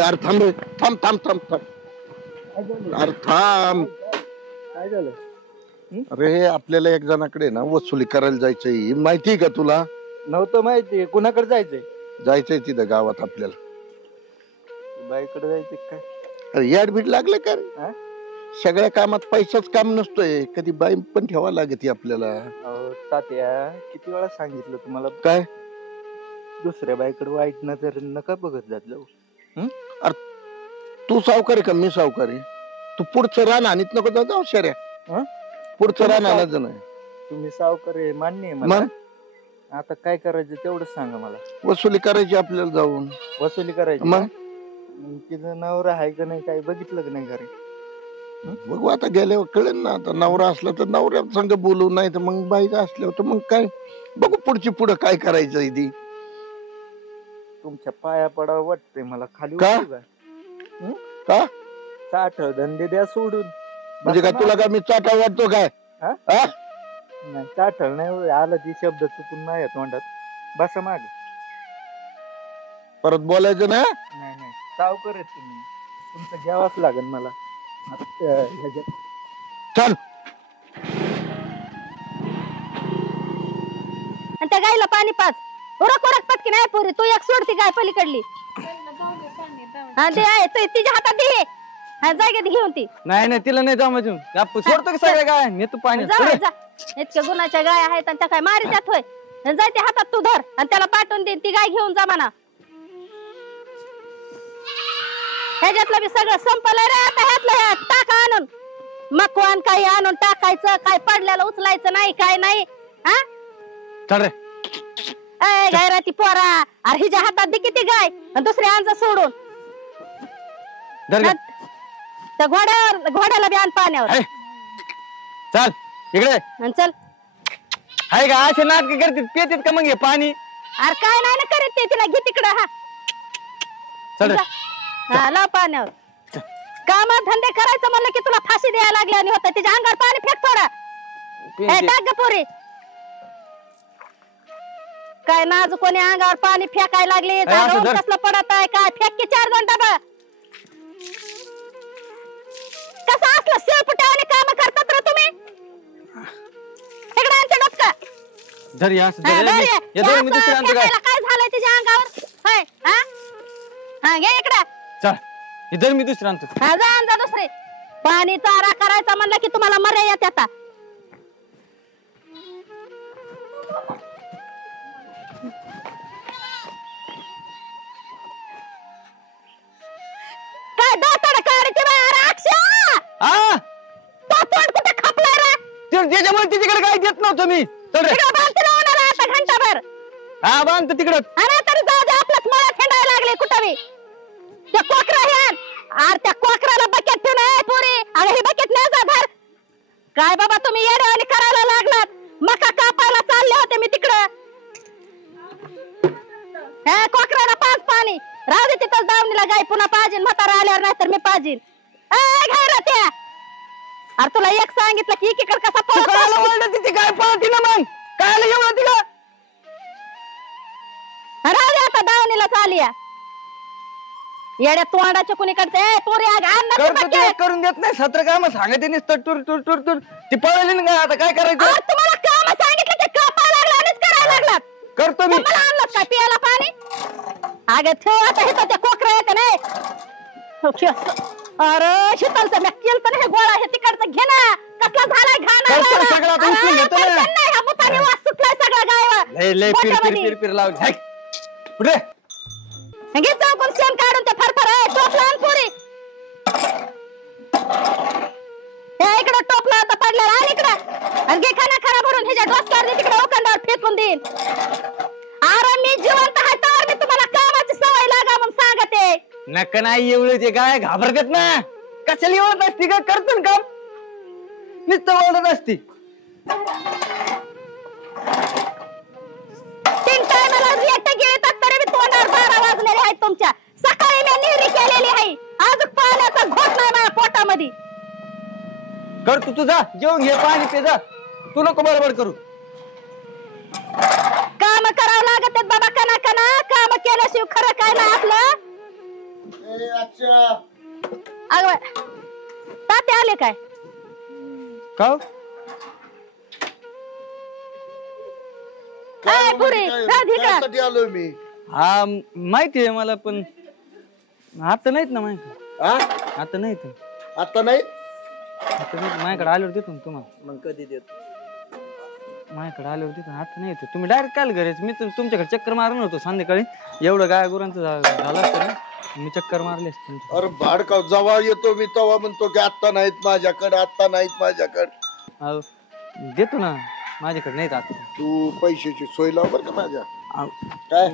अरे थांब थांब थांब थांब थांब अरे थांब. काय झालं? अरे आपल्याला एक जणाकडे ना वसुली करायला जायचंय, माहितीये का तुला? नव्हतं माहिती. कुणाकडे जायचंय? जायचंय तिथं गावात आपल्याला. बाईकडे जायचंय काय? अरे याडबीड लागलं का रे? हा? सगळ्या कामात पैसाच काम नसतोय, कधी बाई पण ठेवा लागते आपल्याला. अहो तात्या, किती वेळा सांगितलं तुम्हाला, काय दुसऱ्या बाईकडे वाईट नजर नका बघत जात जाऊ. तू सावकार आहे का मी सावकार आहे? तू पुढचं रान आणीत नको जाऊ शर्या. हं? पुढचं रान आणायचं नाही. तुम्ही सावकार आहे मान्य आहे मला. आता काय करायचं तेवढं सांगा मला. वसुली करायची आपल्याला जाऊन. वसुली करायची मग का? तिचं नवरा आहे का नाही काही बघितलं का नाही घरी? बघू आता गेल्यावर कळेल ना. आता नवरा असला तर नवऱ्या संग बोलू, नाही तर मग बाईक असल्यावर तर मग काय बघू पुढची पुढं काय करायचं ती. तुमच्या पाया पडावं वाटतंय मला. खाली का? उतरू का? का चाठ धंदे द्या सोडून. म्हणजे काय तुला काय मी चाटा वाटतो काय? हा? हा? नाही चाठळ नाही आलं ती शब्द चुकून नाही तोंडात. बसा माग. परत बोलायचं ना. नाही नाही सावकार आहेत तुम्ही, तुमचं घ्यावंच लागेल मला. चल. आणि त्या गायला पाणी पाच. उरक उरक पटकी नाही पोरी. तू एक सोडती गाय पलीकडली. हा ते आहे तिच्या हातात दे. हा जागेत घेऊन ती. नाही नाही तिला नाही जमायचं. सोडतो की सगळ्या गाय नेतो पाणी. जा इतक्या गुणाच्या गाय आहेत आणि त्या काय मारी त्यात होय. जाय ते हातात तू धर आणि त्याला पाठवून दे. ती गाय घेऊन जा म्हणा. ह्याच्यातलं बी सगळं संपलं रे आता. ह्यातलं टाका आणून मकवान काही आणून टाकायचं. काय पडल्याला उचलायचं नाही काय नाही. हा चल रे. गाय राती पोरा. अरे हिच्या हातात दे किती गाय आणि दुसऱ्या आणजा सोडून. त्या घोड्याला बी आण पाण्यावर. चल इकडे. चल. हाय का असे नाटक करतात पितात का मग हे पाणी? अरे काय नाही ना करीत ते. तिला घे तिकडं. हा चल हा लाव पाण्यावर. काम धंदे करायचं म्हणलं की तुला फाशी द्यायला लागली आणि होतं. तिच्या अंगावर पाणी फेक थोडं. टाक ग पोरी. काय नाजू कोणी अंगावर पाणी फेकायला लागले. कसलं पडत आहे काय? फेक की 4 जण डबा. कसं असलं शेळपुट्यावाने काम करतात रे तुम्ही? इकडे आणते डोक्का. काय झालंय तिच्या अंगावर? होय हा घे इकडे. चल इधर मी दुसऱ्या आणतो. हा जा दुसरे. पाणी चारा करायचा म्हणलं की तुम्हाला मर्या येत आता. काय दाताड काढते बाहेर अक्षा. हा दाताड कुठे खपलाय रे? त्याच्यामुळे तिच्याकडे काय देत नव्हतं मी. चल रे. आता घंटाभर. हा बांधतो तिकडं. अरे तरी जाऊ दे. आपल्याच मळ्यात खेळायला लागले कुठं बी. त्या कोकरा ह्यान. अरे त्या कोकराला बकेट ठेवून आहे पोरी. अरे हे बकेट नाही जा धर. काय बाबा तुम्ही येड्यावानी करायला लागलात. मका कापायला चालले होते मी तिकडं. हे कोकराला पाच पाणी. राहू दे तिथंच दावणीला गाय. पुन्हा पाजीन म्हातारा आल्यावर नाही तर मी पाजीन. घाय रे त्या. अरे तुला एक सांगितलं की एकीकडे कसा पळत तिथे काय पळती ना मग काय एवढं तिला. राहू दे आता दावणीला चालूया. येड्या तोंडाच्या कुणीकडे पोरी करून देत नाही. 17 काम सांगते नुसतं टूर टूर टूर टूर. ती पळली ना आता काय करायचं? तुम्हाला काम सांगितलं ते कापायला लागला आणच करायला लागलात. करतो मी. मला आणलं काय पियाला पाणी? अगं ठेव आता हे तर त्या कोकरा येत नाही. अरे शीतलचं मी केलं तर हे गोळा हे तिकडचं घे ना. कसला झालाय घाण. हा मुताने वास सुटलाय सगळा गायवा. लय फिर लावली. कुठे घे चौकून शेण काढून ते फरफर आहे. टोपला आण पोरी. हे इकडे टोपला आता पडलेला आण इकडे. आणि घे खाना खरा भरून ह्याच्या डोसक्यावर दे तिकडे ओखंडावर फेकून देईन. अरे मी जिवंत आहे तर मी तुम्हाला कामाची सवय लागा म्हणून सांगते. नका नाही एवढं ते काय घाबरतात ना. कशाला एवढत असती का? करतो ना काम. नुसतं बोलत असती. 3 टायमाला रेट गिळतात तरी मी तोंडावर 12 वाजलेले आहेत तुमच्या. सकाळी मी निरी केलेली आहे. आज पाण्याचा घोट नाही माझ्या पोटामध्ये. कर तू तुझा जेवण घे पाणी पे जा. तू नको बरोबर करू. काम करावं लागत बाबा. कना कना काम केल्याशिवाय खरं काय नाही आपलं. अगं बाय, तात्या आले काय? का हो? काय पुरी राधी का? त्यासाठी आलोय मी. हा माहिती आहे मला, पण आता नाहीत ना माहिती. हा आता नाहीत. आता नाही. आता नाहीत. माझ्याकडे आल्यावर देतो ना तुम्हाला. मग कधी देतो? माझ्याकडे आल्यावर देतो. आता नाही येतो. तुम्ही डायरेक्ट काल घरीच. मी तुमच्याकडे चक्कर मारणार होतो संध्याकाळी. एवढं गाय गुरांचं झालं असतं ना, मी चक्कर मारली असते. अरे भाडका जेव्हा येतो मी तेव्हा म्हणतो की आता नाहीत माझ्याकडे, आता नाहीत माझ्याकडे. अहो देतो ना, माझ्याकडे नाहीत आता. तू पैशाची सोय लाव बरं का माझ्या. अहो, काय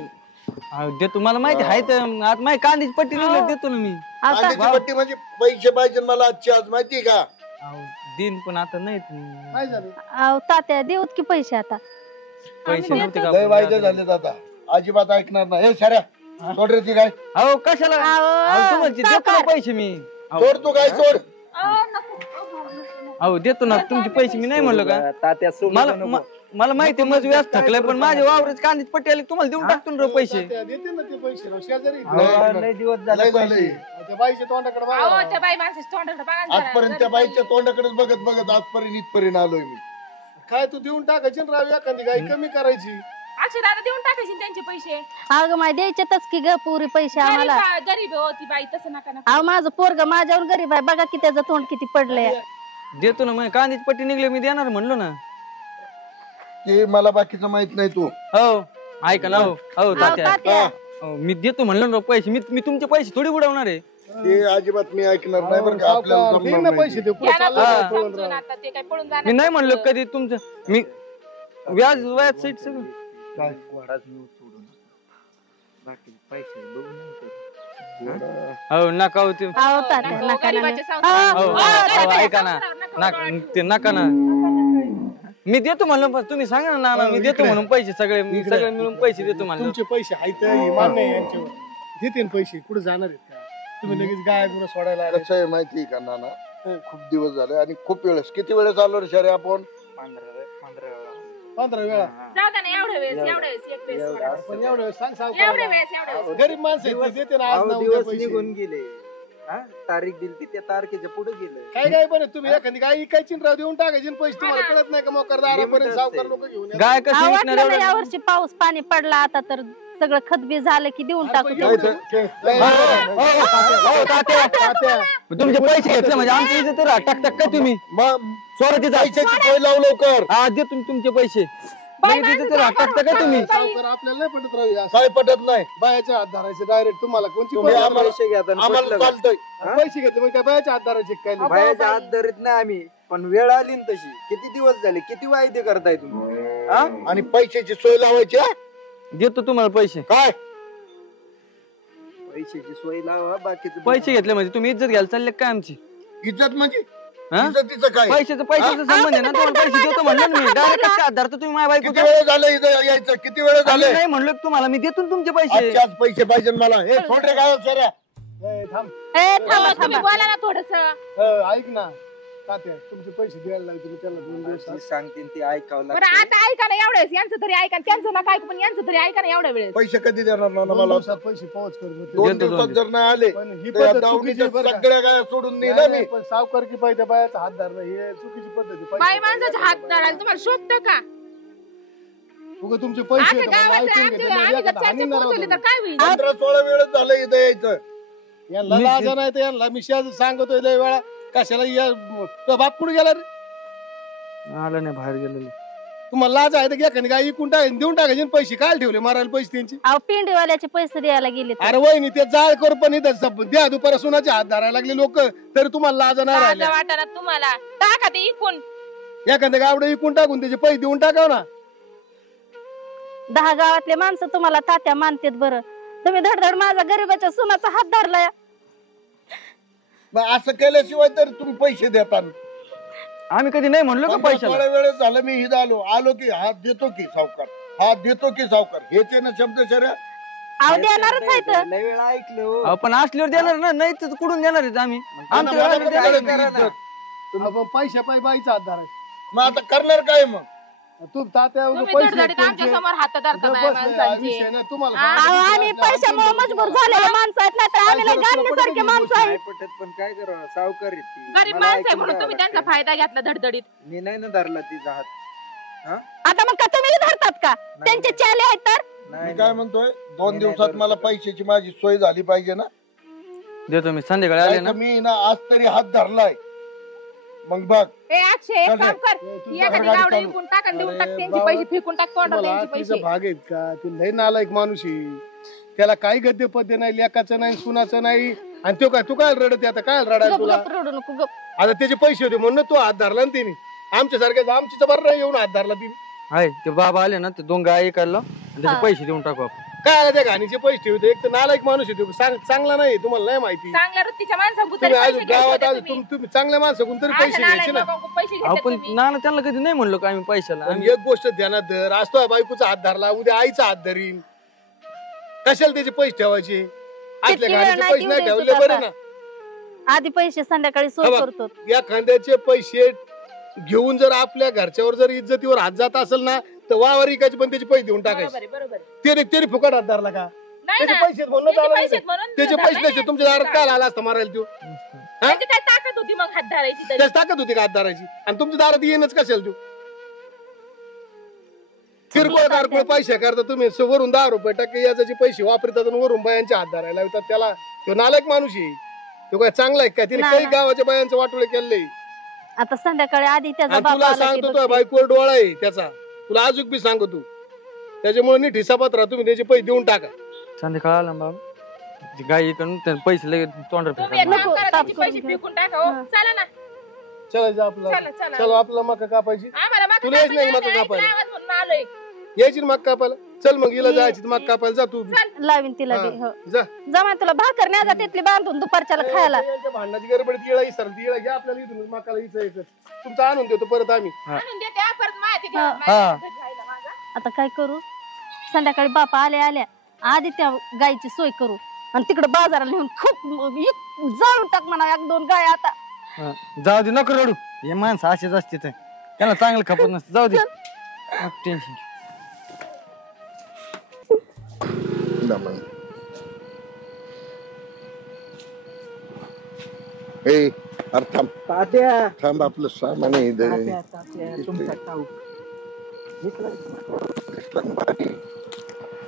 अहो, देतो. मला माहिती आहे तर आता माझी कांद्याची पट्टी निघली देतो ना मी. कांद्याची पट्टी म्हणजे पैसे पाहिजे मला आजची आज, माहितीये का? अहो दिन पण आता नाहीत. काय झालं? अहो तात्या देऊत की पैसे आता. पैसे नव्हते का? लय वायदे झाले आता, अजिबात ऐकणार नाही. हे साऱ्या सोड रे ती काय. अहो कशाला? अहो तुम्हाला देतो ना पैसे मी. सोड तू काय सोड. अहो देतो ना तुमचे पैसे. मी नाही म्हणलो का? तात्या मला माहिती आहे, माझं व्याज थकलंय, पण माझ्या वावराची कांद्याची पट्टी आली तुम्हाला देऊन टाकतो ना पैसे. त्या देते ना ते पैसे राव, शेजारी. लय दिवस झाले लय पैसे. झालंय. त्या बाईच्या तोंडाकडे बघा अहो राव. त्या बाई माणसाच्या तोंडाकडे बघा ना जरा. आजपर्यंत त्या बाईच्या तोंडाकडेच बघत बघत आजपर्यंत इथपर्यंत आलोय मी. काय तू देऊन टाकायची ना राव, एखादी गाय कमी करायची. अक्षराला देऊन टाकायचे ना त्यांचे पैसे. अगं माय द्यायच्यातच की ग पुरी पैसे आम्हाला. गरीब आहे हो ती बाई, तसं नका नका. अहो माझं पोरग माझ्यावर गरीब आहे, बघा की त्याचं तोंड किती पडलंय. देतो ना, मग कांद्याची पट्टी निघली मी देणार म्हणलो ना. ते मला बाकीचं माहित नाही. तू हो ऐका ना. हो हो अहो तात्या. तात्या हो, मी देतो म्हणलो ना पैसे. मी तुमचे पैसे थोडी उडवणार आहे. ते अजिबात मी ऐकणार नाही बरं का. आपल्याला सावकार, देईन जमणार ना नाही पैसे ते. ते पुढे घ्या ना चाललं तुम्ही पळून समजून राव. आता, ते काय पळून जाणार मी नाही म्हणलो नसतं. कधी तुमचं. मी व्याज व्याज सहित सगळं. काय? घोडाच नेऊ सोडून. बाकी पैसे बघू नंतर. हो नका हो ते. अहो तात्या नको, नका ना. गरीबाच्या हो संसारावर. हो, हो, हो, गरीबाच्या ऐका ना. संसारावर नका उडवा. ते नका ना. मी देतो म्हणलं, पण तुम्ही सांगा ना नाना, मी देतो म्हणून पैसे सगळे. मी सगळे मिळून पैसे देतो म्हणलं. तुमचे पैसे आहेत हे मान्य आहे यांच्यावर. देते ना पैसे. कुठे जाणार आहेत का तुम्ही? लगेच गाय गुरं सोडायला आले. कसं आहे माहितीये का नाना, खूप दिवस झाले आणि खूप वेळेस. किती वेळेस आलो रे शरे आपण? 15 वेळा. जाऊ दे ना, एवढ्या वेळेस एक वेळेस सोडा. पण एवढ्या वेळेस सांग एवढ्या वेळेस गरीब माणसं आहेत ते देते ना आज ना उद्या दिवस पैसे. निघून गेले. हा? तारीख दिली त्या तारखेच्या पुढे गेलं. काय काय बरं तुम्ही एखादी गाय इकायची ना राव, देऊन टाकायची ना पैसे. तुम्हाला कळत नाही का? मोकर दारापर्यंत सावकार लोक घेऊन येतात. गाय कशी अहो विकणार वाटलं ना एवढं? यावर्षी पाऊस पाणी पडला आता तर सगळं खतबी झालं की देऊन टाकू. काय ते- ते- हो तात्या. तात्या, तुमचे पैसे घेतले म्हणजे आमच्या इथे तर टाकतात काय तुम्ही? मग स्वराची पैशाची सोय लाव लवकर. हा देतो मी तुमचे पैसे. लगेच इथे तर टाकता काय तुम्ही? सावकार आपल्याला नाही पटत राहू हे असं. काय पटत नाही. बायाच्या हात धरायचे डायरेक्ट. तुम्हाला कोणची तुम्ही पटत आम्हाला- पैसे घ्या आणि आम्हाला पटलं का? चालतंय. पैसे घेते मग काय बायाच्या हात धरायचे काय? बायाच्या हात धरीत नाही आम्ही, पण वेळ आली ना तशी. किती दिवस झाले, किती वायदे करताय तुम्ही? हा? आणि पैशाची सोय लावायची हा? देतो तुम्हाला पैसे. काय पैशाची सोय लावा, बाकीचे पैसे घेतले म्हणजे तुम्ही इज्जत घ्यायला चालले काय आमची? इज्जत म्हणजे हा? इज्जतीचं काय? पैशाचा संबंध आहे ना. तुम्हाला पैसे देतो म्हणलं ना मी. डायरेक्ट काय धरतो तुम्ही माझ्या किती बायको? वेळ झालं इथं यायचं? किती वेळ झाले? नाही म्हणलो की तुम्हाला मी देतो ना तुमचे पैसे. आजचे आज पैसे पाहिजे मला. हे सोड रे गाय सऱ्या. ए, थांब. ए थांबा हो, तुम्ही थांबा. बोला ना थोडस. ऐक ना तात्या, तुमचे पैसे द्यायला लागले. तुम्ही त्याला 2 दिवस जी सांगतील ते ऐकावं बरं लागतं. आता ऐका ना एवढ्या वेळेस. यांचं तरी ऐका, त्यांचं नका ऐकू, पण यांचं तरी ऐका ना एवढ्या वेळेस. पैसे कधी देणार ना 2 मला? दिवसात पैसे पोहोच करत 2 देतो, दिवसात 2 जर नाही आले पण ही तर या पद्धत चुकीची दावणीच्या आहे बरं का? सगळ्या गाया सोडून नेला नाही, मी. नाही, पण सावकार की पाहिजे बायाचा हात धरणं हे चुकीची पद्धत आहे. पैसे बाई माणसाच्या हात धरायला तुम्हाला शोभतं का? उगा तुमचे पैसे आता येतात, मला गावात ऐकून आमचे घेते, मग आम्ही जर एखादा चर्चा हाणीणार पोहोचवली तर होतो. काय होईल? 15-16 वेळच झालं इथं यायचं. यांना मी- लाजा नाही तर यांना मी शेज सांगतोय लय वेळा. कशाला तो बाप कुठे गेला रे? आलं नाही बाहेर गेलेलं. तुम्हाला लाज आहे तर एखादी गाय इकून टाकायची, देऊन टाकायचे ना पैसे. काय ठेवले मारायला पैसे त्यांचे? अहो पिंडीवाल्याचे पैसे द्यायला गेले तर. अरे वहिनी ते जाळ करू पण इथं द्या दुपारा सुनाचे हात धरायला लागले लोक, तरी तुम्हाला लाज नाही लाजा राहिल्या. वाटाणा तुम्हाला. टाका ते इकून. एखाद्या गावडं इकून टाकून त्याचे पैसे देऊन टाकाव ना. 10 गावातले माणसं तुम्हाला तात्या मानतेत बरं. तुम्ही धडधड माझा गरीबाच्या सुनाचा हात धरलाय. मग असं केल्याशिवाय तर तुम्ही पैसे देतात. आम्ही कधी नाही म्हणलो का पैशाला? 15-16 वेळेस झालं मी इथं आलो की हात देतो की सावकार, हात देतो की सावकार. हेच आहे ना शब्द शर्या. अहो देणारच आहे तर. लय वेळा ऐकलं हो. अहो, पण असल्यावर देणार ना. नाही तर कुठून देणार आहेत आम्ही? आमच्या मला घराला पण देणार कळलं नाही. नाही इज्जत. आपण पैसे पाय बाईचा हात धरायचे. मग आता करणार काय? मग तू तात्या तुम्ही पैसे धडधडीत आमच्या त्यांचे. समोर हात धरता बाया माणसांचे. विषय नाही तुम्हाला अहो, सांगायचं आम्ही असलं, पैशामुळे आमची मजबूर झालेले माणसं आहेत, नाही तर आम्ही लय गांडल्यासारखे माणसं काय आहेत. पटत पण काय करावं सावकार आहेत ती. गरीब मला माणसं आहे ऐकून म्हणून घ्यावं तुम्ही त्यांचा लागतं. फायदा घेतला धडधडीत. मी नाही ना धरला तिचा हात. आता मग का तुम्ही धरतात का त्यांचे चाले आहेत तर नाही मी काय म्हणतोय 2 नाही दिवसात धरू मला शकत. पैशाची माझी सोय झाली पाहिजे ना. देतो मी संध्याकाळी आले नाही ना तर मी ना आज तरी हात धरलाय मग बघ. ए अक्षय एक चल काम रे. कर तू एखादी गाडी गावडी चालू. विकून टाक आणि देऊन टाक अरे त्यांचे बाबा, पैसे फेकून टाक तोंडात तुम्हाला त्यांचे तिचा पैसे. भाग आहेत का तू लय नालायक माणूस आहे. त्याला काही गद्य पद्य नाही लेकाचं नाही सुनाचं नाही आणि तो काय तू काय रडत आहे आता काय रडाय गप तुला गप रडू नको गप. आता त्याचे पैसे होते म्हणून तो हात धरला ना तिने आमच्यासारख्या आमची बरं नाही येऊन हात धरला तिने आहे ते बाबा आले ना ते 2 गाय ऐकायला आणि त्याचे पैसे देऊन टाकू आपण. काय आला त्या घाणीचे पैसे ठेवते एक तर नालायक माणूस आहे तो चांगला नाही तुम्हाला नाही माहिती चांगल्या वृत्तीच्या माणसांकडून तुम्ही तरी आज पैसे घ्यायचे गावात होते आज तुम्ही. तुम्ही चांगल्या माणसाकडून तरी अशा पैसे घ्यायचे नालायक ना लोकांकडून पैसे घेतले आपण तुम्ही. ना त्यांना कधी नाही म्हणलो का आम्ही पैशाला पण आम्ही- एक गोष्ट ध्यानात धर आज तो बायकोचा हात धरला उद्या आईचा हात धरीन कशाला त्याचे पैसे ठेवायचे असल्या किती वेळ घाणीचे नाही पैसे नाही देऊ ठेवले द्यायचं बरे आता. ना आधी पैसे संध्याकाळी सोय हा बघ. करतो. या खांद्याचे पैसे घेऊन जर आपल्या घरच्यावर जर इज्जतीवर हात जात असेल ना तर वावर इकायचे पण त्याचे पैसे देऊन बरोबर टाकायचे आहे, बरोबर आहे. त्याने फुकट हात धरला का नाही त्याचे ना. पैसे आहेत म्हणून त्याचे चालला पैसे नाही. आहेत म्हणून त्याचे धरला पैसे नाही. नसते तुमच्या दारात काय आला असता मारायला तो त्याची काय ताकद होती मग हात धरायची तरी. त्याच ताकद होती का हात धरायची आणि तुमच्या दारात येणच कशाला तू किरकोळ कारकोळ पैसे करता तुम्ही वरून 10 रुपये टक्के याचे पैसे वापरतात आणि वरून बायांचे हात धरायला लावतात त्याला तो नालायक माणूस आहे तो काय चांगला आहे का तिने नाही, काही नाही. गावाच्या बायांचे वाटोळे केले आता संध्याकाळी आधी त्याचा आणि बाप तुला आला की सांगतो तो बघते. बायकोवर डोळा आहे त्याचा तुला अजून बी सांगतो त्याच्यामुळे नीट हिसाबात राहा तुम्ही त्याचे पैसे देऊन टाका संध्याकाळी आला ना बाबा ती गाय इकडून त्याने पैसे लगेच तोंडावर तुम्ही एक फेकायला. काम नको, करा, ताप त्याचे करून पैसे घे. फेकून टाका हो. हा. चला ना चला आपला चला चला चलो आपला मका कापायची आम्हाला मका तुला यायची नाही कापायला मका कापायला? आवाज म्हणून आलोय. यायची ना मका कापायला चल मग हिला जायची मका कापायला जा तू बी. लावीन तिला हा, बी, हो. जा जमा तुला भाकर नाही जा तिथली बांधून दुपारच्याला खायला. यांच्या भांडणाची गडबडीत येळा इसरल ती येळा घ्या आपल्याला इथून मकाला इथं तुमचा आणून देतो परत आम्ही आणून देते हा, परत माहिती घ्या. हा. माझ्या घरी राहिला माझा. आता काय करू संध्याकाळी बापा आल्या आधी त्या गायची सोय करू आणि तिकडे बाजाराला नेऊन खूप जाळून टाक म्हणा 1-2 गाय आता. हा. जाऊ दे नको रडू हे माणसं असेच असते ते त्यांना चांगलं खपत नसतं जाऊ दे टेन्शन ए अरे थांब तात्या थांब आपलं सामान आहे इथं. तात्या, तात्या, तुमचा ठाऊक. घेतला?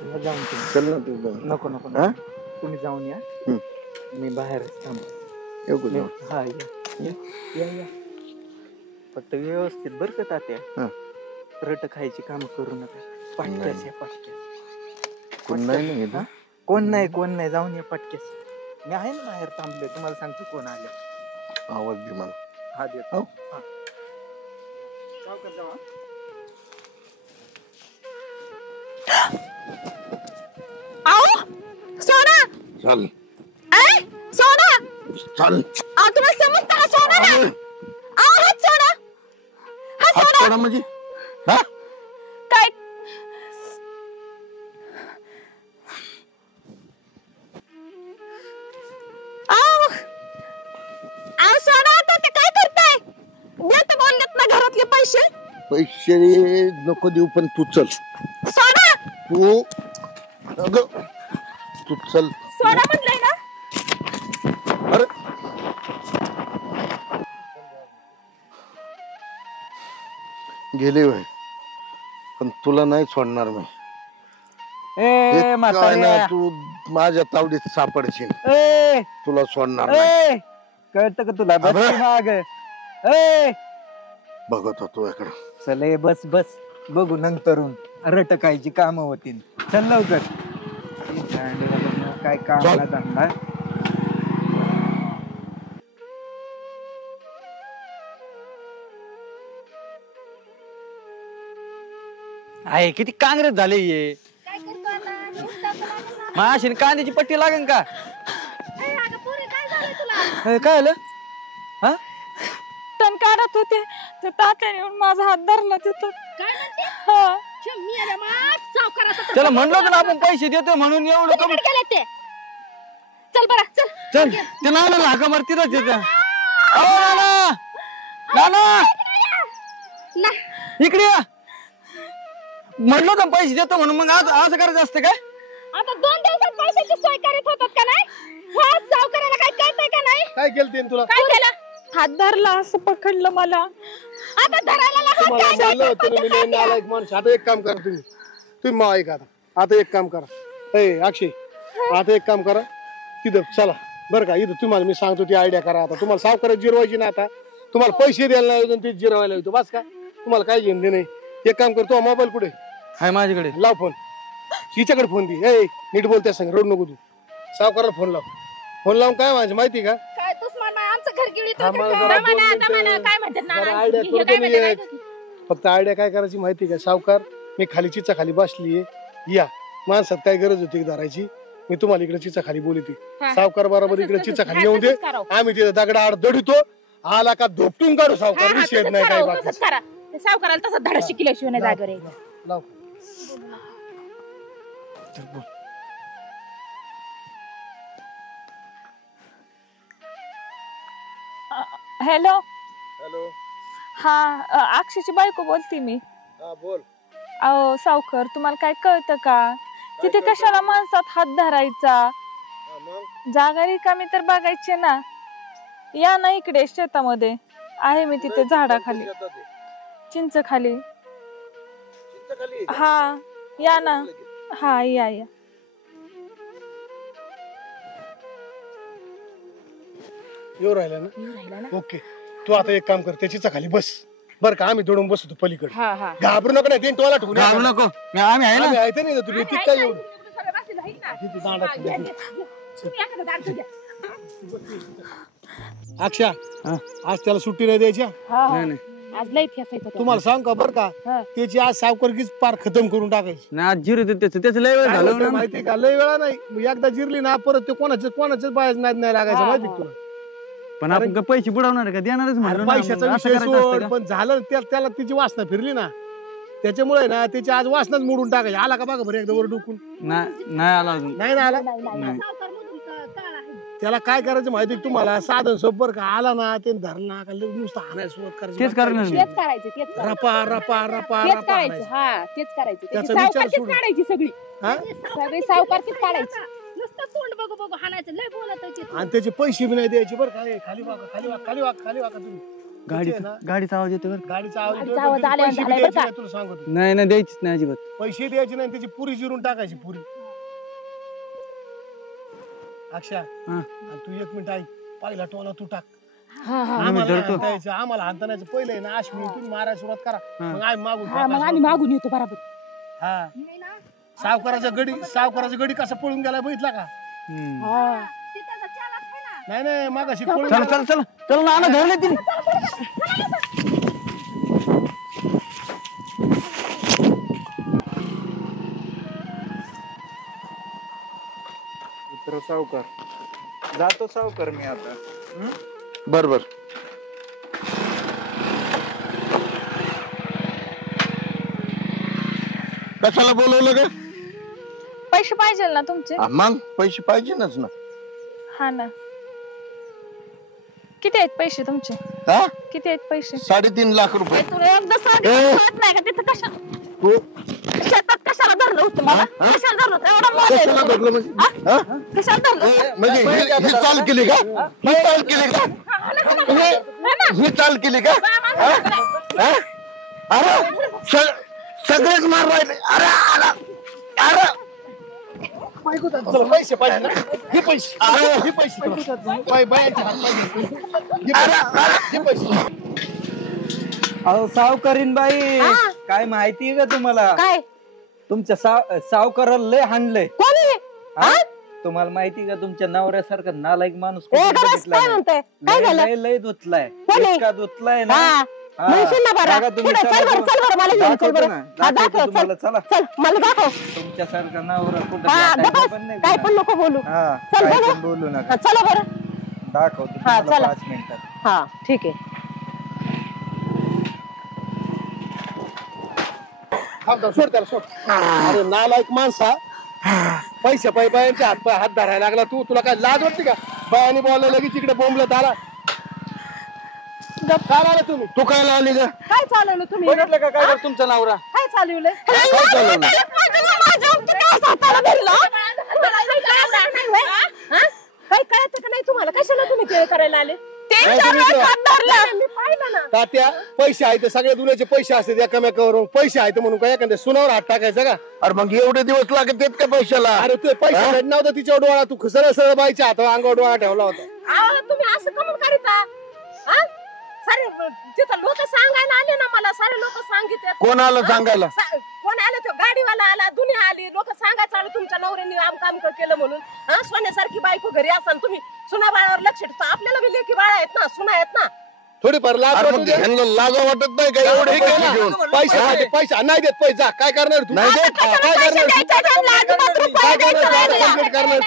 या जाऊन तुम्ही. चल ना तू जाऊन. नको नको हा? नको. तुम्ही जाऊन या हम्म. मी बाहेर थांब येऊ का जाऊन? हा या फक्त व्यवस्थित बर का तात्या हा. रट खायची काम करू नका पटक्यास या पटक्यास कोण नाही ना इथं? हा? कोण नाही जाऊन या पटक्यास मी आहे ना बाहेर थांबले तुम्हाला सांगतो कोण आले आवाज दे मला. हा देतो हो. हा. सावकाश जाऊ, हा. आओ सोना चल ऐ सोना चल तुम्हाला समजतं का सोना ना हात सोना हात हात सोना सोडा म्हणजे हा काय आओ सोना आता ते काय करताय देत बोललेत ना घरातले पैसे पैसे नको देऊ पण तू चल सोना तू अगं तू चल सोना म्हणलंय ना अरे गेले वय पण तुला नाही सोडणार मी ए हे काय ना म्हाताऱ्या तू माझ्या तावडीत सापडशील ए तुला सोडणार नाही ए कळतं का तुला बस अबे. की माग ए बघत होतो इकडं चल ए, बस बस बघू नंतरून रटकायची काम होतील चल लवकर काय कामाला धंदा आहे किती काँग्रेस झाले ये काय करतो आता माशी कांद्याची पट्टी लागेल का काय झालं तुला हे काय आलं हा तण काढत होते ते तात्याने येऊन माझा हात धरला तिथं काय म्हणते हा. मी आल्या माग सावकाराचा तर त्याला म्हणलं होतं ना आपण पैसे देतो म्हणून एवढं कमी कुठे गेले ते चल बरं चल चल ते नाना हाका मारती ना तिथं नाना नाना ना इकडे या म्हणलो तर पैसे देतो म्हणून मग आज असं करायचं असतं काय? आता 2 दिवसात पैशाची सोय करीत होतात का नाही? हा सावकाराला काय कळतंय का नाही? काय केलं ते तुला? काय केलं? हात धरला असं पकडलं मला. आता धरायला हात तुम्हाला काय म्हणलं करतात? होतं ना, मी लय नालायक माणूस. आता एक काम करा तुम्ही मग ऐका आता एक काम करा. ए अक्षय, आता एक काम करा, तिथं चला बरं का. इथं तुम्हाला मी सांगतो ती आयडिया करा. आता तुम्हाला सावकारात जिरवायची ना, आता तुम्हाला पैसे द्यायला नाही ते जिरवायला येतो बस का. तुम्हाला काय घेणं नाही. एक काम करतो, मोबाईल कुठे हाय माझ्याकडे. लाव फोन, हिच्याकडे फोन दे. ए नीट बोलते सांग, रडू नको तू. सावकाराला फोन लाव. फोन लावून काय माझी माहिती का, काय दुश्मन आहे, आमचं घर गिळीत होतं आम्हाला का? जरा दमानं, 2 मिनिटं, दमानं, काय म्हणतात ना? जरा आयडिया हे करतो काय मी म्हणतात एक. माहिती? फक्त आयडिया काय करायची माहिती का, सावकार मी खाली चिचा खाली बसलीये, या माणसात काय गरज होती धरायची, मी तुम्हाला इकडे चिचा खाली बोलते. हा. सावकार बरोबर इकडे तसंच चिचा खाली हा, येऊन दे. तसंच करावं. आम्ही तिथे दगडाआड दडतो, आला का धोपटून काढू हा, सावकार. हा, विषय तसंच नाही काय करावं, बाकी. तसंच करा. ते सावकाराला तसं धडा शिकल्याशिवाय नाही जागेवर यायचं. लाव. हॅलो. हॅलो. हा अक्षयची बायको बोलते मी. हा बोल. अहो सावकर, तुम्हाला काय कळतं का? तिथे कशाला माणसात हात धरायचा? जागा रिकामी तर बघायची ना. या ना इकडे शेतामध्ये आहे मी तिथे झाडाखाली, चिंच खाली. हा या ना. हा या या. येऊ राहिला ना. ओके, तू आता एक काम कर, त्याच्या खाली बस बर का. आम्ही दडून बसतो पलीकडे. हा, हा. घाबरू नका, नाही टोला ठेवून घाबरू नको, आम्ही आहे ना. आम्ही आहे नाही तुम्ही तिथे काय एवढं तिथे दांडा हा, घ्या, घ्या, घ्या. तुम्ही एखादं दांडकं द्या. अक्षा, हा. आज त्याला सुट्टी नाही द्यायची. नाही नाही आज लई ठेसायचं त्याला. तुम्हाला सांग का बरं का, त्याची आज सावकारकीच पार खतम करून टाकायची. नाही, आज जिरो त्याचं लय वेळ काय झालं होतं ना. माहिती का, लय वेळा नाही. मग एकदा जिरली ना, परत ते कोणाच्याच बाहेर नाही लागायचं. माहिती का तुला. पण आपण का पैसे बुडवणार का, देणारच म्हणलं ना. पैशाचा मग असं विषय करायचं असतं सोड, का? पण झालं त्याला तिची वासना फिरली ना, त्याच्यामुळे ना त्याची आज वासनाच मोडून टाकायची. आला का बघा बरं एकदा वर डुकून. नाही आला अजून. नाही ना आला. नाही. सावकारमधून तळ आहे. त्याला काय करायचं माहिती का तुम्हाला, साधन सोबर का आला ना, ते धरला का लगेच नुसतं हाणायला सुरुवात करायची. तेच करणार मी. तेच करायचं, तेच करायचं. रपा रपा रपा तेच रपा करायचं. हाणायचं. हा, तेच करायचं. त्याची त्याचा विचार सावकारकीच सोडून. काढायची सगळी. हा? सगळी सावकारकीच काढायची. नुसतं तोंड बघू बघू हाणायचं, लय बोलत आहे ते. आणि त्याचे पैसे बी नाही द्यायचे बरं का. ए, खाली वाका खाली वाका खाली वाका खाली वाका तुम्ही. गाडीचा आवाज येतो बरं. गाडीचा आवाज येतो, गाडीचा आवाज त्याचे आल्यावर पैसे बी झालाय बरं द्यायचे का? नाही, तुला सांगतो. नाही नाही द्यायचीच नाही अजिबात. पैसे द्यायचे नाही, त्याची पुरी जिरून टाकायची पुरी. अक्षा, हा. आणि तू 1 मिनिट ऐक, पहिला टोला तू टाक. हा, हा. आम्हाला धरतो. हातायचं, आम्हाला हातानायचं पहिलं आहे ना, अश्विनी तुम्ही मारायला सुरुवात करा. हा. मग आम्ही मागून हा, मग टाकायचं. आम्ही मागून येतो बरोबर. हा. सावकाराचा गडी कसा पळून गेला बघितला का. हम्म. हा. नाही नाही मागाशी पळून चल गेला. चल चल चल ना, धरले तिने. उतर सावकार, जातो सावकार मी आता. बर बर. कशाला बोलवलं ग? पैसे पाहिजे ना तुमचे? हा, मग पैसे पाहिजेच ना. हा ना. किती आहेत पैसे तुमचे? हा, किती आहेत पैसे? 3.5 लाख रुपये. तुला एकदा साडी ए. पाहत नाही का तिथं? कशा तू शेतात कशाला धरलं होतं मला? कशाला धरलं होतं? एवढा मोठा आहे कशाला तो. धरलं म्हणजे? हा? कशाला धरलं होतं? म्हणजे ही चाल केली का? ही चाल केली का? ही चाल केली का? हा? हा? अरे सगळेच मार राहिले. अरे अरे अरे तुला पैसे पाहिजे ना, हे पैसे हे पैसे बायांचे हात पाहिजे. हे पैसे. अहो सावकारीन बाई, काय माहिती आहे का तुम्हाला? काय? तुमच्या सावकाराला लय हाणलंय. कोण आहे? हा? तुम्हाला माहिती का, तुमच्या नवऱ्यासारखा नालायक माणूस ए, कुठे गबस, बघितला काय नाही. म्हणतोय? काय लय झालं? लय लय धुतलाय. कोण आहे? इतका धुतलाय ना. हा. हा. म्हणशील ना बरं. बघा तुम्ही, पुढे चल बरं, चल बरं, मला घेऊन चल दाखवतो बरं. ना, हा, दाखवतो दाखव, तुम्हाला, चल. चला. चल, मला दाखव. तुमच्यासारखा नवरा कुठं हा, भेटायला गबस, पण नाही काय भेटणार. पण नको बोलू. हा, चल काय बघा. पण बोलू हा, नका. चला बरं. दाखवतो हा, तुम्हाला चला. 5 मिनिटात. हा, ठीक आहे. सोड त्याला सोड. अरे नालायक माणसा, पैसे बायांचे हात धरायला लागला तू. तुला काय लाज वाटते का? बायाने बोलायला लगेच तिकडे बोंबलत आला. गपचप काय आला तुम्ही? तू काय आली का? काय चालवलं तुम्ही बघितलं का काय करतो तुमचा नवरा? काय चालवलंय काय चालवलं? काही कळत का नाही तुम्हाला? कशाला तुम्ही ते करायला आले? काय तुम्ही मी पाहिलं ना. तात्या पैसे आहे ते सगळ्या दुनियाचे पैसे असतात एकामेकावरून पैसे आहेत म्हणून काय एखाद्या सुनावर हात टाकायचा का? अरे मग एवढे दिवस लागत आहेत का पैशाला? अरे तू पैसे भेट नव्हता तिच्या डोळा तू सरळ सरळ बाईच्या हातावर अंगावर डोळा ठेवला होता. अहो, तुम्ही असं कमून करीता? हा? सारे तिथं लोक सांगायला आले ना मला. सारे लोक सांगितले. कोण आलं सांगायला? कोण आलं? तो गाडीवाला आला, दुनिया आली. लोक सांगायचं आलं तुमच्या नवऱ्याने आम काम केलं म्हणून. हा, सोन्यासारखी बायको घरी असाल तुम्ही. सुना बाळावर लक्ष ठेवता. आपल्याला बी लेकी बाळा आहेत ना, सुना आहेत ना. थोडीफार लाज अरे वाटू मग दे. ह्यांना लाजा वाटत नाही का एवढे ठीक आहे पैसे ना? घेऊन? पैशासाठी पैसा नाही देत पैसा काय करणार तू? नाही देत? काय करणार तू? काय करणार तू? कंप्लीट करणार तू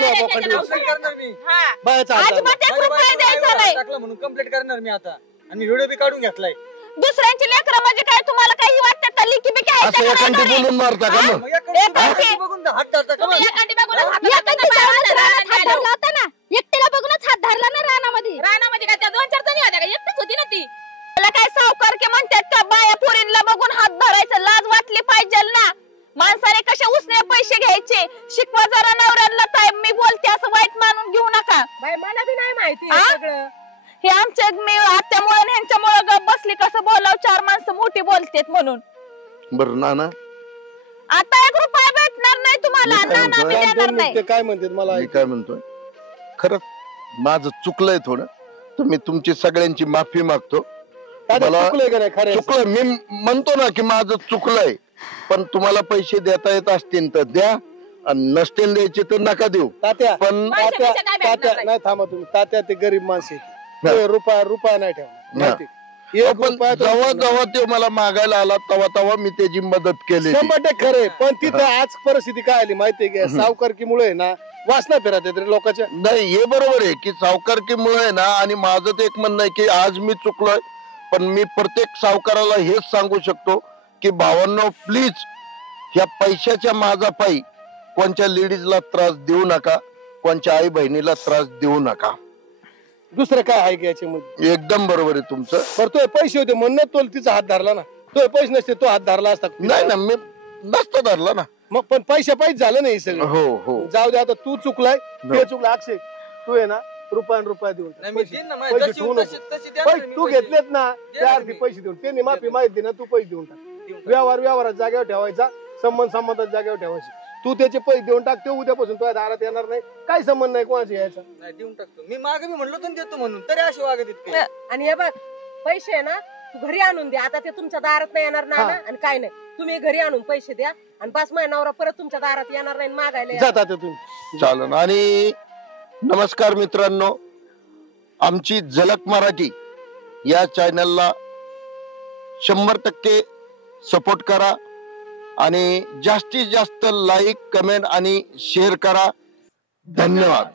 बायाचा हात धरला. टाकलं म्हणून कंप्लीट करणार मी आता. आणि व्हिडिओ बी काढून घेतलाय. दुसऱ्यांची लेकरं म्हणजे काय तुम्हाला काही वाटतं का? लेकी बी काय असं एखादी बोलून मारता का मग? मग एका बघून हात धरता का मग? एकटीला बघूनच हात धरला ना रानामध्ये काय त्या 2-4 जणी होत्या का? एकटीच होती ना ती. मला काय सावकार की म्हणतात का? बाया पोरींना बघून हात धरायचं लाज वाटली पाहिजे ना. माणसाने कशा उसने पैसे घ्यायचे? शिकवा जरा नवऱ्याला. काय मी बोलते असं वाईट मानून घेऊ नका. मला बी नाही माहिती सगळं हे आमच्या मी आत्यामुळे ह्यांच्यामुळे गप बसली. कसं बोलाव? 4 माणसं मोठी बोलतेत म्हणून. बरं नाना आता 1 रुपया भेटणार नाही तुम्हाला. मी काय नाना मी म्हणतोय? देणार नाही. ते काय म्हणतात मला मी काय म्हणतोय, खरंच माझं चुकलंय थोडं. तुम्ही तुमची सगळ्यांची माफी मागतो. मला चुकलंय का नाही खरं? चुकलं मी म्हणतो ना की माझं चुकलंय. पण तुम्हाला पैसे देता येत असतील तर द्या, आणि नसतील द्यायचे तर नका देऊ. तात्या पण तात्या तात्या नाही थांबा तुम्ही. तात्या ते गरीब माणसं आहेत. ते रुपया नाही ठेवणार माहिती? एक पण रुपया तो जेव्हा जेव्हा ते मला मागायला आला तेव्हा तेव्हा मी त्याची मदत केली. 100% खरे. पण तिथं आज परिस्थिती काय आली माहितीये का? सावकारकीमुळे ना वासना फिरत येते लोकांच्या. नाही हे बरोबर आहे की सावकारकीमुळे ना. आणि माझं ते एक म्हणणं आहे की आज मी चुकलोय, पण मी प्रत्येक सावकाराला हेच सांगू शकतो की भावांनो प्लीज ह्या पैशाच्या माझापायी कोणत्या लेडीजला त्रास देऊ नका, कोणत्या आई बहिणीला त्रास देऊ नका. दुसरं काय आहे की याच्यामध्ये? एकदम बरोबर आहे तुमचं. पर तो पैसे होते म्हणून तो तिचा हात धरला ना. तो पैसे नसते तो हात धरला असता. नाही ना, मी नसतं धरला ना. मग पण पैसे झालं नाही सगळं. हो हो जाऊ दे आता. तू चुकलाय ते चुकलं. अक्षय तू आहे ना रुपया देऊन नाही, मी देईन ना, माझे पैसे जशी ठेवू तशी- नको. तशी द्या ना पैसे मी तू पैसे. घेतलेत ना त्या द्या अर्थी मी. पैसे देऊन. त्यांनी माफी माहिती ना तू पैसे देऊन टाक. देऊन टाक. व्यवहारात जागेवर ठेवायचा. संबंधात जागेवर ठेवायची. तू त्याचे पैसे देऊन टाक. ते उद्यापासून तुझ्या दारात येणार नाही. काही संबंध नाही कोणाचा यायचा. नाही देऊन टाकतो मी. मागे मी म्हणलो तर देतो म्हणून, तरी अशी वागत इतके. आणि हे बघ पैसे आहे ना तू घरी आणून द्या. आता ते तुमच्या दारात नाही येणार नाही ना. आणि काय नाही तुम्ही घरी आणून पैसे द्या. आणि 5 महिना नवरा परत तुमच्या दारात येणार नाही मागायला येणार. जात आता तुम्ही. चालन. आणि नमस्कार मित्रांनो, आमची झलक मराठी या चॅनलला 100% सपोर्ट करा आणि जास्तीत जास्त लाईक, कमेंट आणि शेअर करा. धन्यवाद.